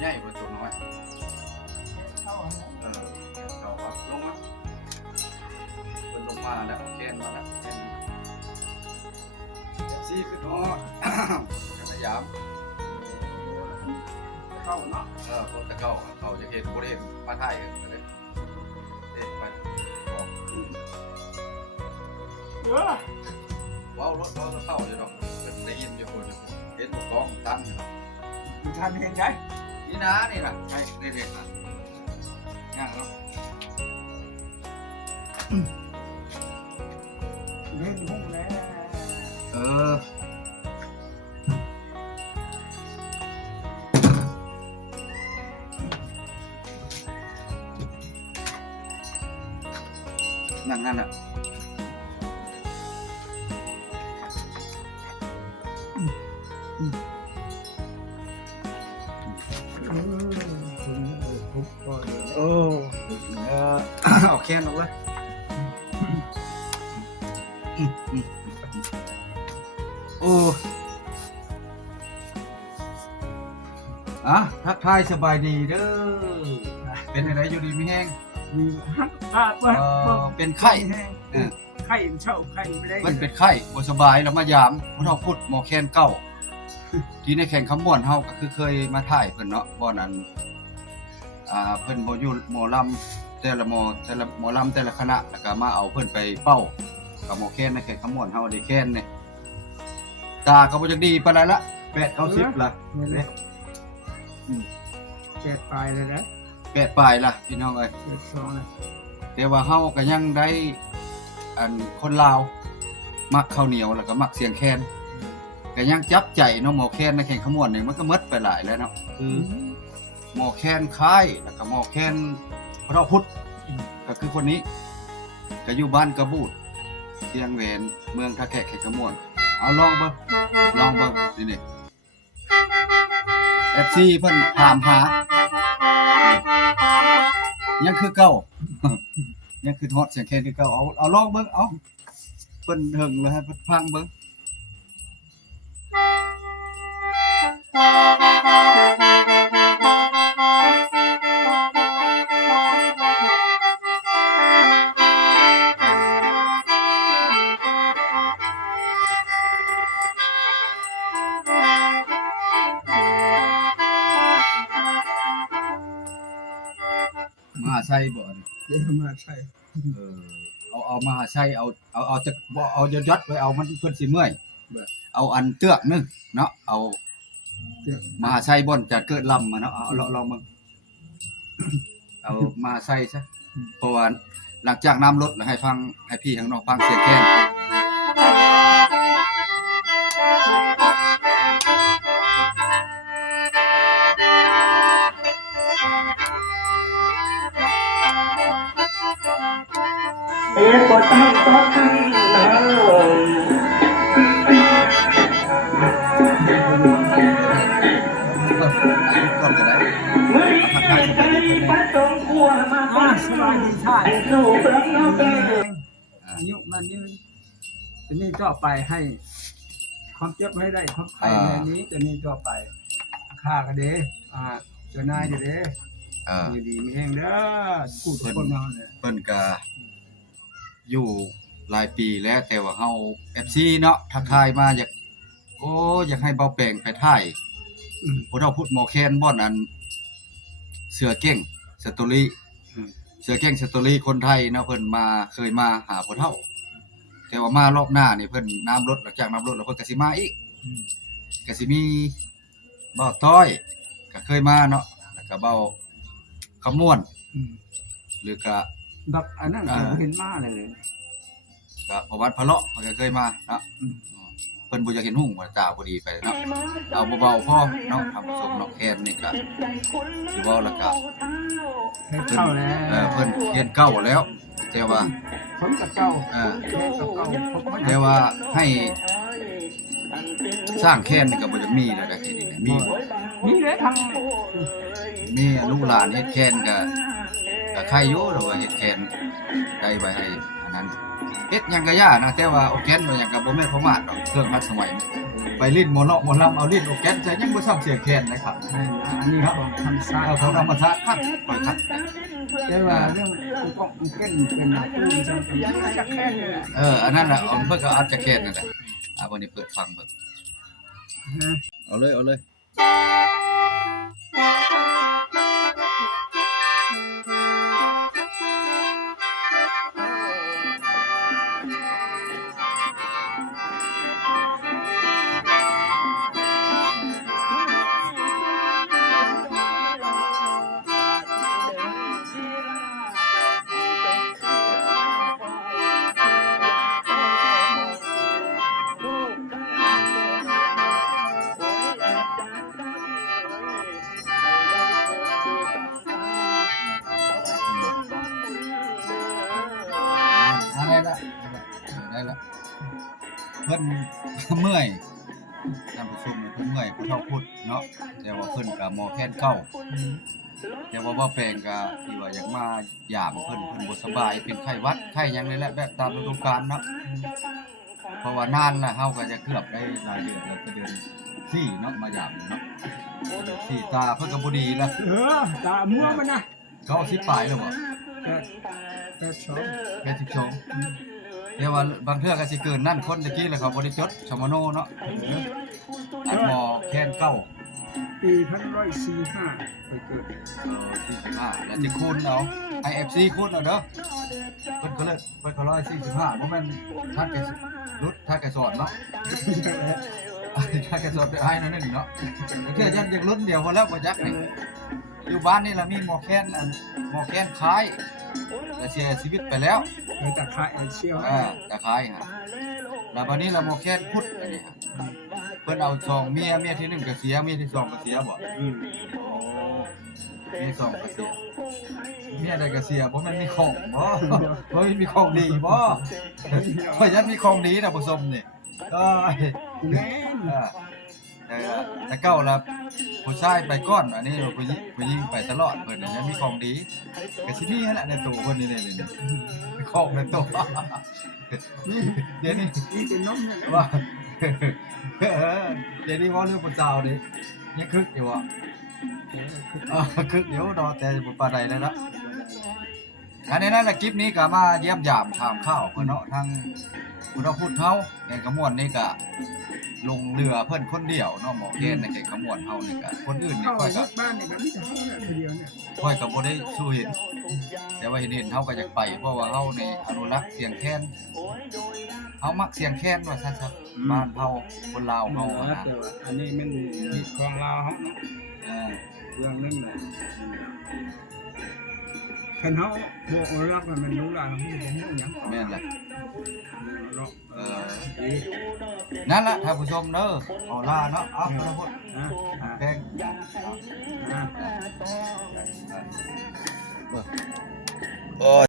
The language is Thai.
ใหญ่บ่ตัวน้อยเข้าอันนั้น เขาครับลงมาเพิ่นลงมาแล้วแคนมาแล้วแคนซี่คือน้อยพยายาม เข้าเนาะ คนตะเก้าเขาจะเห็นบ่ได้มาถ่ายกันเลยเด็กมาบอก ว้าวรถเราเข้าอยู่หรอกเป็นได้ยินอยู่คนอยู่เห็นพวกกองตั้งอยู่หรอก มันทันเห็นไง นี่นะนี่นะไอ้เด็กๆนะย่างเนาะ เห็นหุ้งแล้ว เออนั่นอ่ะโอ้เอาแค่นออกเลยโอ้ทักทายสบายดีเด้อเป็นอะไรอยู่ดีไม่แห้ง มีฮักอาบว่า เป็นไข้ ไข่เช่าไข่ไม่ได้ มันเป็นไข้บ่สบายแล้วมายามผู้เฒ่าพุทธหมอแคนเก้าที่ในแข่งคำม่วนเฮาก็คือเคยมาถ่ายเพิ่นเนาะบ่นั้นเพิ่นบ่อยู่หมอลำแต่ละหมอลำแต่ละคณะแล้วก็มาเอาเพิ่นไปเป้ากับหมอแคนในแข่งคำม่วนเฮาได้แคนนี่ตาก็บ่จักดีปานใดละ8 90ล่ะเด้ แจกปลายเลยนะ 8ปลายล่ะพี่น้องเอ้ย แจกสองนะ แต่ว่าเฮาก็ยังได้อันคนลาวมักข้าวเหนียวแล้วก็มักเสียงแคนก็ยังจับใจเนาะหมอแคนในแข่งขมวนนี่มันก็หมดไปหลายแล้วเนาะคือหมอแคนค่ายแล้วก็หมอแคนพระพุทธก็คือคนนี้ก็อยู่บ้านกระบูดเชียงแหวนเมืองท่าแขกแข่งขมวนเอาลองเบิ่งนี่ FC เพิ่นถามหายังคือเก่า ยังคือฮอตเสียงแคนคือเก่าเอาลองเบิ่งเอาเพิ่นเฮิงเลยให้เพิ่นฟังเบิ่งมหาชัยบ่นี่ เดี๋ยวมาใช่ เอามหาชัยเอาจะบ่เอายดๆไว้เอามันเพิ่นสิเมื่อยเอาอันเตือกนึงเนาะเอามหาชัยบ่นจัดเกิดลำมาเนาะเอาลองเบิ่งเอามหาชัยซะเพราะว่าหลังจากน้ำลดแล้วให้พี่ข้างนอกฟังเสียงแคนเอ็ดบ่ตั้งต้นนะก่อนก็ได้ เมื่อใจประสงค์ขัวมาฟัง สบายดีท่า ให้สู่เบื้องนอกเอง อายุมันยืนทีนี้ต่อไปให้ความเจ็บให้ได้ความไข้ในนี้จะนี้ต่อไปค่ากันเด้เจ้านายอยู่เด้อยู่ดีมีแห้งเด้อกูทุกคนเอาเนี่ย เพิ่นก็อยู่หลายปีแล้วแต่ว่าเฮา FC เนาะทักทายมาอยากให้เบาแปลงไปถ่ายผู้เฒ่าพุทธหมอแคนบ่อนอันเสือเก่งสตอรี่เสือเก่งสตอรี่คนไทยเนาะเพิ่นมาเคยมาหาผู้เฒ่าแต่ว่ามารอบหน้านี่เพิ่นน้ำลดหลังจากน้ำลดแล้วเพิ่นก็สิมาอีกก็สิมีเบาต้อยก็เคยมาเนาะแล้วก็เบาขมวนหรือก็ แบบอันนั้นเห็นมาเลย ก็ประวัติพะเลาะมันก็เคยมาเนาะเพิ่นบ่อยากเห็นหุ่งว่าตาบ่ดีไปเนาะเอาเบาๆพอเนาะทำสมเนาะแคนนี่ก็สิเว้าแล้วก็ ให้เข้าแล้ว เพิ่นเฮ็ดเก่าแล้วแต่ว่า ผมกับเจ้ากับเก่าผม แต่ว่าให้สร้างแคนนี่ก็บ่จะมีแล้วนะทีนี้มีบ่ นี่เลยทาง มีลูกหลานเฮ็ดแคนก็ใครอยู่หรือว่าเฮ็ดแคนได้ไว้ให้อันนั้น เฮ็ดหยังก็ยานะแต่ว่าออกแกนว่าหยังก็บ่แม่นประมาทดอกเครื่องทันสมัยไปลิ้นหมอเนาะหมอลำเอาลิ้นออกแกนใส่ยังบ่ซ้ำเสียงแคนนะครับ อันนี้ของธรรมชาติ เอาของธรรมชาติครับปล่อยครับ แต่ว่าเรื่องกองเก้นเป็นหน้าที่สำคัญจะแค่นี้แหละ อันนั้นน่ะเพิ่นก็อาจจะแคนนั่นแหละวันนี้เปิดฟังเบิ่ง นะ เอาเลย ได้ละเพิ่น เมื่อยท่านผู้ชมเพิ่นเมื่อยผู้เฒ่าพุทธเนาะแต่ว่าเพิ่นก็หมอแค้นเก่าแต่ว่าบ่แปลงก็ที่ว่าอยากมายามเพิ่นบ่สบายเป็นไข้หวัดไข้หยังนี่แหละแบบตามฤดูกาลเนาะเพราะว่านานแล้วเฮาก็จะเกือบได้หลายเดือนแล้วก็เดือน4เนาะมายามเนาะ4ตาเพิ่นก็บ่ดีแล้ว ตามัวมันนะ เขาเอา10ปลายแล้วบ่ แต่ชอบ แค่12เดี๋ยวว่าบางเทื่อก็สิเกินนั่นคนตะกี้แล้วเขาบ่ได้จดสมโนเนาะอันหมอแค้นเก่า ปี1145ไปเกิด 45แล้วจะคูณเอา IFC คูณเอาเด้อเพิ่นก็เลยเพิ่นก็145บ่แม่นท่านแกรุดท่านแกสอนเนาะท่านแกสอนไปให้นั่นนึงเนาะเทื่อยันยังรุ่นเดียวพอแล้วบ่จักนี่อยู่บ้านนี่ล่ะมีหมอแค้นหมอแค้นคายแต่เสียชีวิตไปแล้ว ในตะไคร้เชี่ยว ตะคายฮะแล้วบัดนี้เราหมอแค้นพุทธอันนี้ฮะเพิ่นเอาสองเมียที่1ก็เสียเมียที่2ก็เสียบ่ มีสองก็เสียเมียใดก็เสียบ่แม่นมีของบ่บ่มีของดีบ่ข่อยยันมีของดีนะผู้ชมนี่เอ้ย แน่น แต่เก่าแล้วผู้ชายไปก่อนอันนี้ผู้หญิงไปตลอดเพิ่นยังมีของดีก็สิมีหั่นแหละในตู้เพิ่นนี่มีของในตู้เดี๋ยวนี้ นี่เป็นนมเนี่ย ว่าเดี๋ยวนี้ว่าเรื่องผู้สาวนี่ยังคึกอยู่อ่ะคึกเดี๋ยวรอแต่บ่ปานใดแล้วเนาะ อันนี้นั่นแหละคลิปนี้ก็มาเยี่ยมยามถามข้าวเพิ่นเนาะทางผู้เราพูดเฮาในขมวนนี่ก็ลงเรือเพิ่นคนเดียวเนาะหมอเกณฑ์ในขมวนเฮานี่ก็คนอื่นนี่ เข้า ค่อยก็ บ้านเนี่ยก็มีแต่เฮาน่ะทีเดียวเนี่ย ค่อยก็บ่ได้สู้เห็นแต่ว่าเห็นเฮาก็อยากไปเพราะว่าเฮานี่อนุรักษ์เสียงแคนเฮามักเสียงแคนว่าซั่นซะบ้านเฮาคนลาวเฮาอะนะ แต่ว่าอันนี้มันมีของเราเฮาเนาะ เรื่องนึงเลยคันเฮาบ่รักมันรู้ล่ะมันบ่ฮู้หยัง แม่นแหละ เนาะ นั่นล่ะท่านผู้ชมเด้อเอาล่าเนาะเอาพระพุทธ นะ แพง นะ